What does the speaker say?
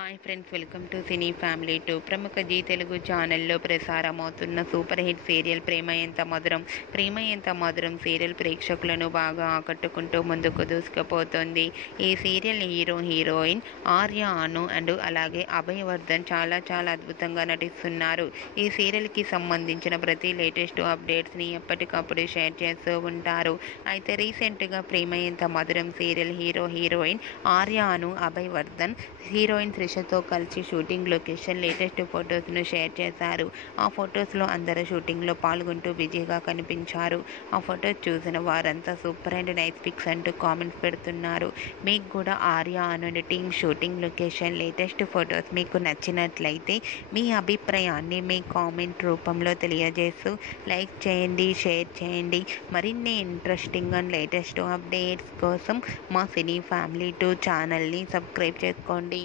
Hi friends, welcome to cine family 2. ప్రముఖ G Telugu ఛానల్లో ప్రసారమవుతున్న super hit serial ప్రేమ ఎంత మధురం. ప్రేమ ఎంత మధురం సీరియల్ ప్రేక్షకులను బాగా ఆకట్టుకుంటూ ముందుకు దూసుకుపోతుంది. ఈ serial heroine Arya Anu and అలాగే అభయ్ వర్ధన్ చాలా అద్భుతంగా నటిస్తున్నారు. ఈ సీరియల్కి సంబంధించిన ప్రతి లేటెస్ట్ అప్డేట్స్ని ఎప్పటికప్పుడు షేర్ చేస్తూ ఉంటారు. అయితే రీసెంట్గా ప్రేమ ఎంత మధురం సీరియల్ హీరోయిన్ ఆర్య అను అభయ్ వర్ధన్ హీరోయిన్ త్రిషతో కలిసి షూటింగ్ లొకేషన్ లేటెస్ట్ ఫొటోస్ను షేర్ చేశారు. ఆ ఫొటోస్లో అందరూ షూటింగ్లో పాల్గొంటూ బిజీగా కనిపించారు. ఆ ఫొటోస్ చూసిన వారంతా సూపర్ అండ్ నైస్ పిక్స్ అంటూ కామెంట్స్ పెడుతున్నారు. మీకు కూడా Arya Anu team shooting location latest photos మీకు నచ్చినట్లయితే మీ అభిప్రాయాన్ని మీ కామెంట్ రూపంలో తెలియజేస్తూ లైక్ చేయండి, షేర్ చేయండి. మరిన్ని ఇంట్రెస్టింగ్ అండ్ లేటెస్ట్ అప్డేట్స్ కోసం మా సినీ ఫ్యామిలీ 2 ఛానల్ని సబ్స్క్రైబ్ చేసుకోండి.